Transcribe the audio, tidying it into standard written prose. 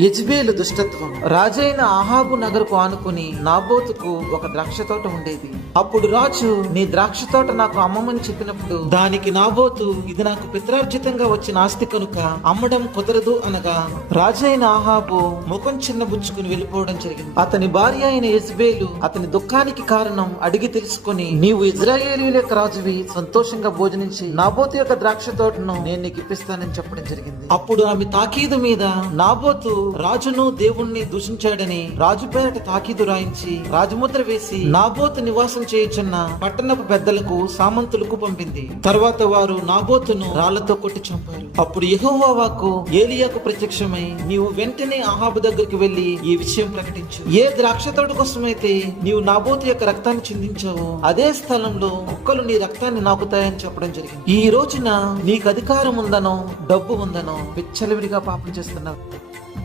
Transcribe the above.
యెజెబెలు దుష్టత్వం. రాజైన ఆహాబు నగరుకు ఆనుకుని నాబోతుకు ఒక ద్రాక్ష తోట ఉండేది. అప్పుడు రాజు, నీ ద్రాక్ష తోట నాకు అమ్మమని చెప్పినప్పుడు దానికి నాబోతు, ఇది నాకు పిత్రార్జితంగా వచ్చిన ఆస్తి కనుక అమ్మడం కుదరదు అనగా, రాజైన ఆహాబు ముఖం చిన్నబుచ్చుకుని వెళ్ళిపోవడం జరిగింది. అతని భార్య అయిన యెజెబెలు అతని దుఃఖానికి కారణం అడిగి తెలుసుకుని, నీవు ఇజ్రాయేలీయుల యొక్క రాజువి, సంతోషంగా భోజనించి నాబోతు యొక్క ద్రాక్ష తోటను నేను నీకు ఇప్పిస్తానని చెప్పడం జరిగింది. అప్పుడు ఆమె తాకీదు మీద నాబోతు రాజును దేవుణ్ణి దూషించాడని రాజు పేరట తాకీదు రాయించి రాజముద్ర వేసి నాబోతు నివాసం చేయుచున్న పట్టణపు పెద్దలకు సామంతులకు పంపింది. తర్వాత వారు నాబోతును రాళ్లతో కొట్టి చంపారు. అప్పుడు యెహోవా వాక్కు ఏలియాకు ప్రత్యక్షమై, నీవు వెంటనే ఆహాబు దగ్గరికి వెళ్లి ఈ విషయం ప్రకటించు. ఏ ద్రాక్ష తోట కోసమైతే నీవు నాబోతు యొక్క రక్తాన్ని చిందించావో అదే స్థలంలో కుక్కలు నీ రక్తాన్ని నాకుతాయని చెప్పడం జరిగింది. ఈ రోజున నీకు అధికారం ఉందనో డబ్బు ఉందనో విచ్చలవిడిగా పాపం చేస్తున్నావు.